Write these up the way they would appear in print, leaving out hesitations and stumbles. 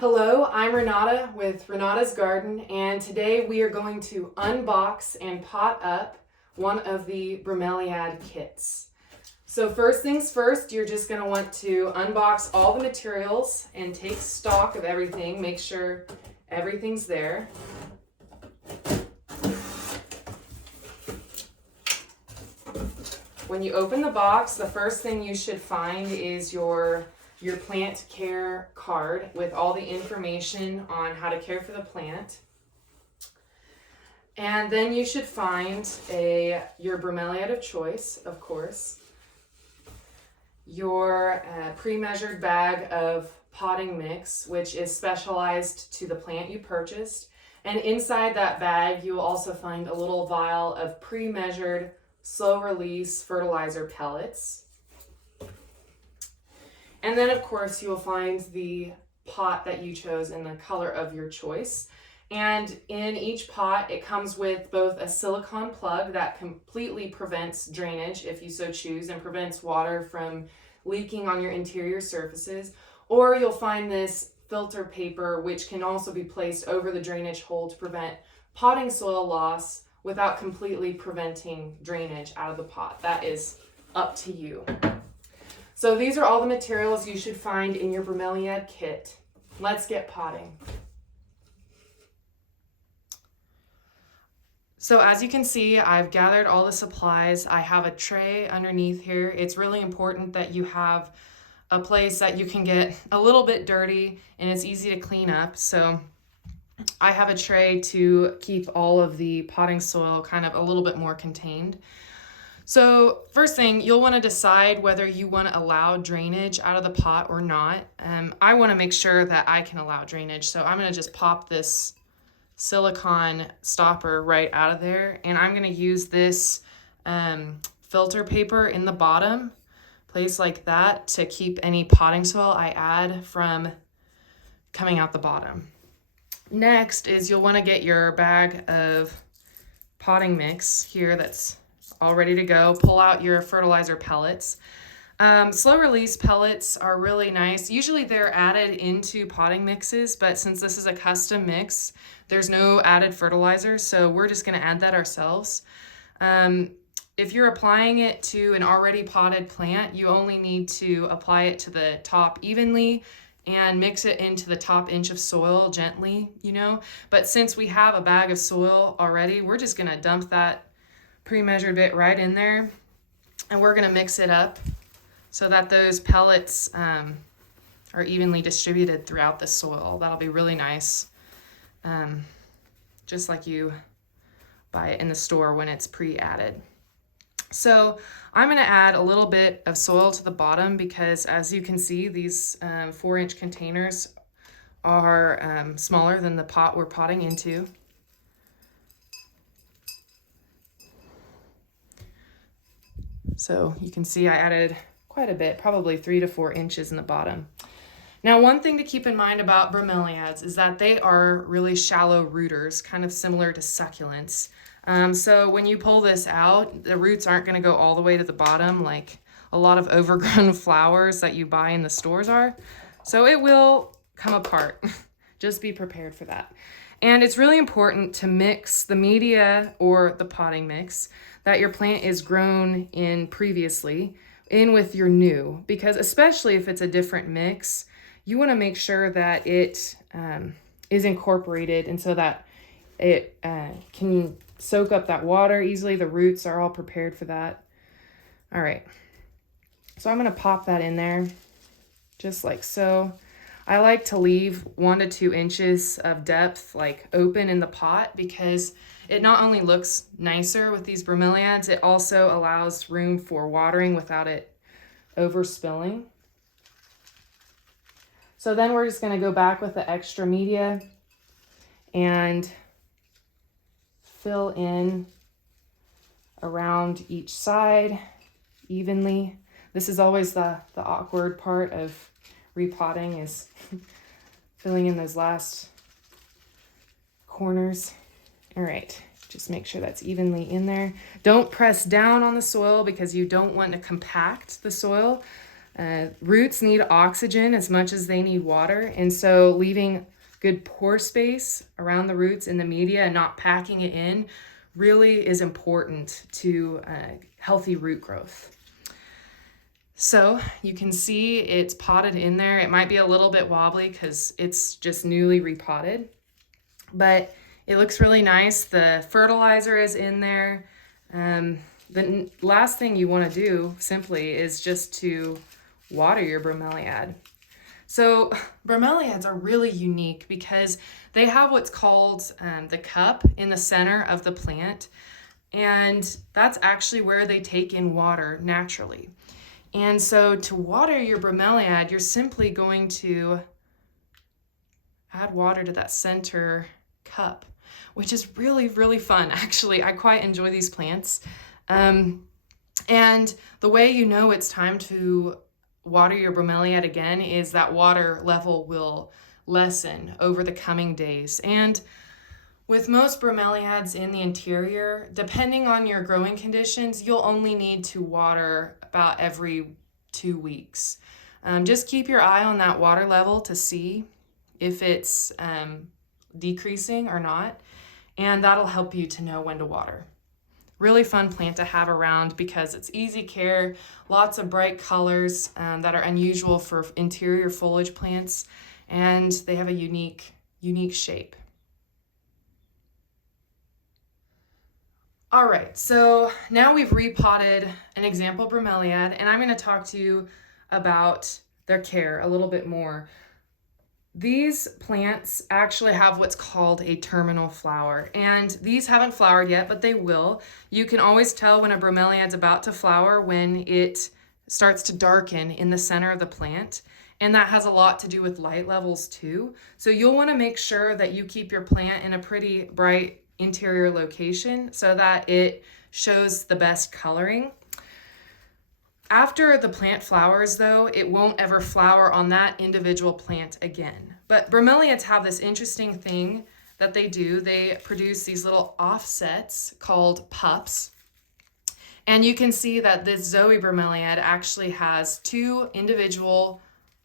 Hello, I'm Renata with Renata's Garden, and today we are going to unbox and pot up one of the Bromeliad kits. So first things first, you're just going to want to unbox all the materials and take stock of everything. Make sure everything's there. When you open the box, the first thing you should find is your plant care card with all the information on how to care for the plant. And then you should find your bromeliad of choice, of course, your pre-measured bag of potting mix, which is specialized to the plant you purchased. And inside that bag, you will also find a little vial of pre-measured slow release fertilizer pellets. And then, of course, you will find the pot that you chose in the color of your choice. And in each pot, it comes with both a silicone plug that completely prevents drainage, if you so choose, and prevents water from leaking on your interior surfaces. Or you'll find this filter paper, which can also be placed over the drainage hole to prevent potting soil loss without completely preventing drainage out of the pot. That is up to you. So these are all the materials you should find in your Bromeliad kit. Let's get potting. So as you can see, I've gathered all the supplies. I have a tray underneath here. It's really important that you have a place that you can get a little bit dirty and it's easy to clean up. So I have a tray to keep all of the potting soil kind of a little bit more contained. So first thing, you'll want to decide whether you want to allow drainage out of the pot or not. I want to make sure that I can allow drainage. So I'm going to just pop this silicone stopper right out of there. And I'm going to use this filter paper in the bottom, place like that, to keep any potting soil I add from coming out the bottom. Next is you'll want to get your bag of potting mix here that's all ready to go. Pull out your fertilizer pellets. Slow release pellets are really nice. Usually they're added into potting mixes, but since this is a custom mix, there's no added fertilizer, so we're just going to add that ourselves. If you're applying it to an already potted plant, you only need to apply it to the top evenly and mix it into the top inch of soil gently, But since we have a bag of soil already, we're just going to dump that pre-measured bit right in there, and we're going to mix it up so that those pellets are evenly distributed throughout the soil. That'll be really nice, just like you buy it in the store when it's pre-added. So I'm going to add a little bit of soil to the bottom because, as you can see, these 4-inch containers are smaller than the pot we're potting into. So you can see I added quite a bit, probably 3 to 4 inches in the bottom. Now, one thing to keep in mind about bromeliads is that they are really shallow rooters, kind of similar to succulents. So when you pull this out, the roots aren't going to go all the way to the bottom like a lot of overgrown flowers that you buy in the stores are. So it will come apart. Just be prepared for that. And it's really important to mix the media or the potting mix that your plant is grown in previously in with your new, because especially if it's a different mix, you want to make sure that it is incorporated and so that it can soak up that water easily. The roots are all prepared for that. All right, so I'm going to pop that in there just like so. I like to leave 1 to 2 inches of depth like open in the pot because it not only looks nicer with these bromeliads, it also allows room for watering without it overspilling. So then we're just going to go back with the extra media and fill in around each side evenly. This is always the awkward part of repotting, is filling in those last corners. All right, just make sure that's evenly in there. Don't press down on the soil because you don't want to compact the soil. Roots need oxygen as much as they need water, and so leaving good pore space around the roots in the media and not packing it in really is important to healthy root growth. So you can see it's potted in there. It might be a little bit wobbly because it's just newly repotted, but it looks really nice. The fertilizer is in there. The last thing you want to do simply is just to water your bromeliad. So bromeliads are really unique because they have what's called the cup in the center of the plant, and that's actually where they take in water naturally. And so to water your bromeliad, you're simply going to add water to that center cup, which is really, really fun. Actually, I quite enjoy these plants. And the way you know it's time to water your bromeliad again is that water level will lessen over the coming days. And with most bromeliads in the interior, depending on your growing conditions, you'll only need to water about every 2 weeks. Just keep your eye on that water level to see if it's decreasing or not, and that'll help you to know when to water. Really fun plant to have around because it's easy care, lots of bright colors that are unusual for interior foliage plants, and they have a unique shape. All right, so now we've repotted an example bromeliad, and I'm going to talk to you about their care a little bit more. These plants actually have what's called a terminal flower, and these haven't flowered yet, but they will. You can always tell when a bromeliad's about to flower when it starts to darken in the center of the plant, and that has a lot to do with light levels too. So you'll want to make sure that you keep your plant in a pretty bright interior location so that it shows the best coloring. After the plant flowers, though, it won't ever flower on that individual plant again. But bromeliads have this interesting thing that they do. They produce these little offsets called pups. And you can see that this Zoe bromeliad actually has 2 individual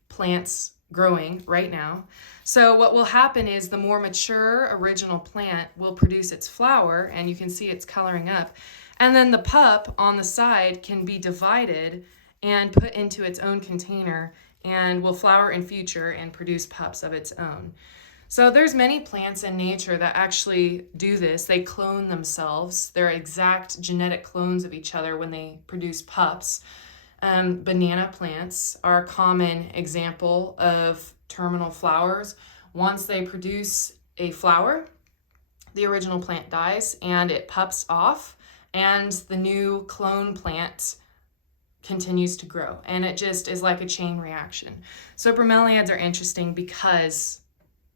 plants growing right now. So what will happen is the more mature original plant will produce its flower, and you can see it's coloring up. And then the pup on the side can be divided and put into its own container and will flower in future and produce pups of its own. So there's many plants in nature that actually do this. They clone themselves. They're exact genetic clones of each other when they produce pups. Banana plants are a common example of terminal flowers. Once they produce a flower, the original plant dies and it pups off, and the new clone plant continues to grow, and it just is like a chain reaction. So bromeliads are interesting because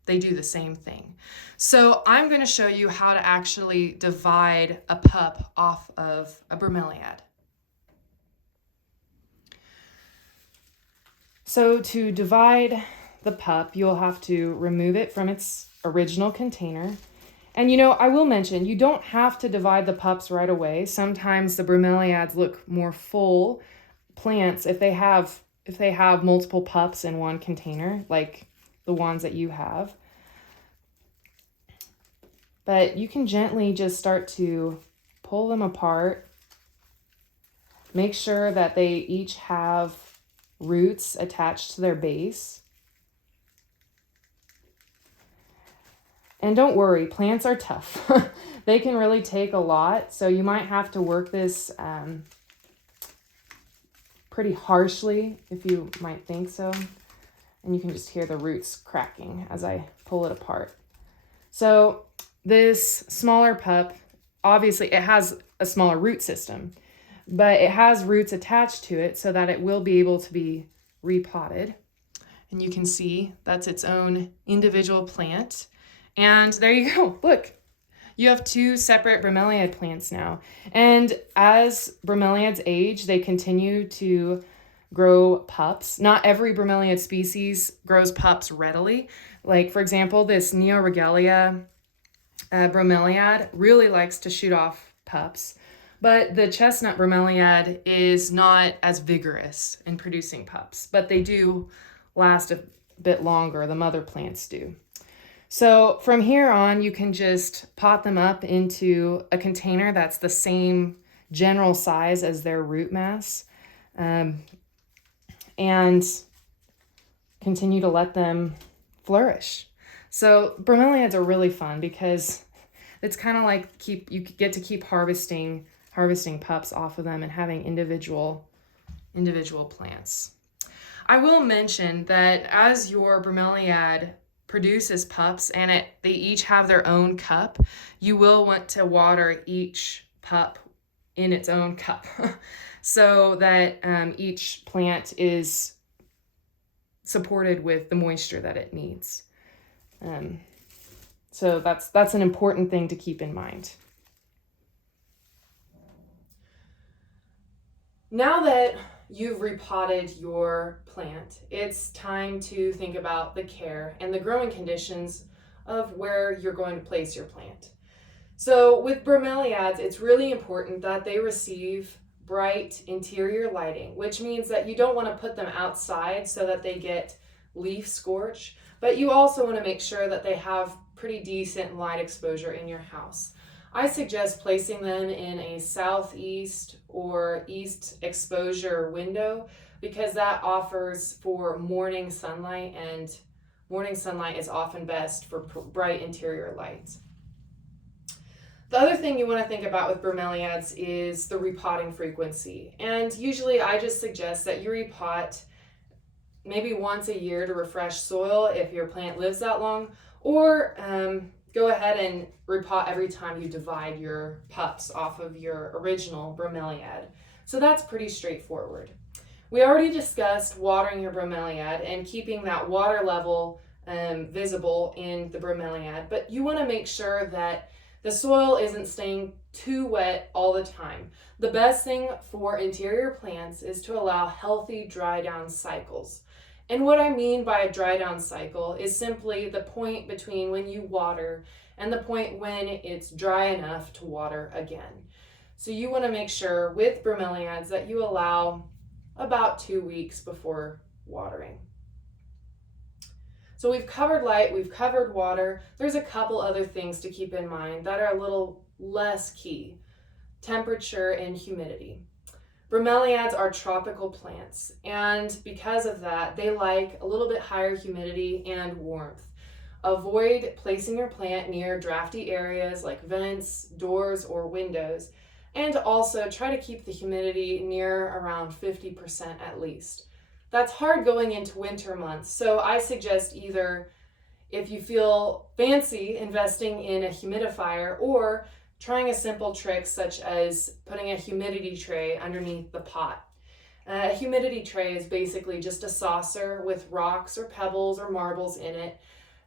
they do the same thing. So I'm going to show you how to actually divide a pup off of a bromeliad. So to divide the pup, you'll have to remove it from its original container. And I will mention, you don't have to divide the pups right away. Sometimes the bromeliads look more full plants if they have multiple pups in one container, like the ones that you have. But you can gently just start to pull them apart. Make sure that they each have roots attached to their base. And don't worry, plants are tough. They can really take a lot, so you might have to work this pretty harshly, if you might think so. And you can just hear the roots cracking as I pull it apart. So this smaller pup, obviously it has a smaller root system, but it has roots attached to it so that it will be able to be repotted. And you can see that's its own individual plant. And there you go. Look, you have 2 separate bromeliad plants now. And as bromeliads age, they continue to grow pups. Not every bromeliad species grows pups readily. Like, for example, this Neoregelia bromeliad really likes to shoot off pups. But the chestnut bromeliad is not as vigorous in producing pups, but they do last a bit longer. The mother plants do. So from here on, you can just pot them up into a container that's the same general size as their root mass, and continue to let them flourish. So bromeliads are really fun because it's kind of like you get to keep harvesting pups off of them and having individual plants. I will mention that as your bromeliad produces pups and they each have their own cup, you will want to water each pup in its own cup so that each plant is supported with the moisture that it needs. So that's an important thing to keep in mind. Now that you've repotted your plant, it's time to think about the care and the growing conditions of where you're going to place your plant. So with bromeliads, it's really important that they receive bright interior lighting, which means that you don't want to put them outside so that they get leaf scorch, but you also want to make sure that they have pretty decent light exposure in your house. I suggest placing them in a southeast or east exposure window because that offers for morning sunlight, and morning sunlight is often best for bright interior light. The other thing you want to think about with bromeliads is the repotting frequency. And usually I just suggest that you repot maybe once a year to refresh soil if your plant lives that long, or go ahead and repot every time you divide your pups off of your original bromeliad. So that's pretty straightforward. We already discussed watering your bromeliad and keeping that water level visible in the bromeliad, but you want to make sure that the soil isn't staying too wet all the time. The best thing for interior plants is to allow healthy dry down cycles. And what I mean by a dry down cycle is simply the point between when you water and the point when it's dry enough to water again. So you want to make sure with bromeliads that you allow about 2 weeks before watering. So we've covered light, we've covered water. There's a couple other things to keep in mind that are a little less key: temperature and humidity. Bromeliads are tropical plants, and because of that, they like a little bit higher humidity and warmth. Avoid placing your plant near drafty areas like vents, doors, or windows, and also try to keep the humidity near around 50% at least. That's hard going into winter months, so I suggest either, if you feel fancy, investing in a humidifier, or trying a simple trick such as putting a humidity tray underneath the pot. A humidity tray is basically just a saucer with rocks or pebbles or marbles in it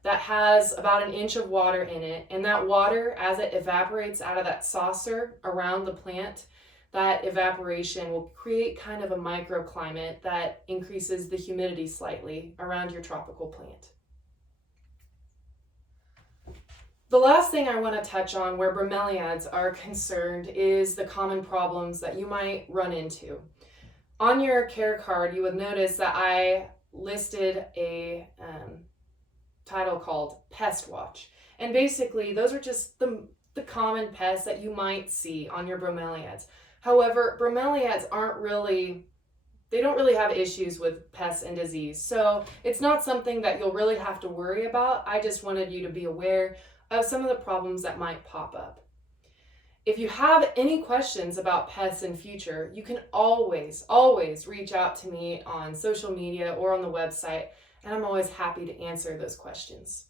that has about 1 inch of water in it, and that water, as it evaporates out of that saucer around the plant, that evaporation will create kind of a microclimate that increases the humidity slightly around your tropical plant. The last thing I want to touch on where bromeliads are concerned is the common problems that you might run into. On your care card, you would notice that I listed a title called Pest Watch. And basically, those are just the common pests that you might see on your bromeliads. However, bromeliads they don't really have issues with pests and disease. So it's not something that you'll really have to worry about. I just wanted you to be aware of some of the problems that might pop up. If you have any questions about pests in future, you can always reach out to me on social media or on the website, and I'm always happy to answer those questions.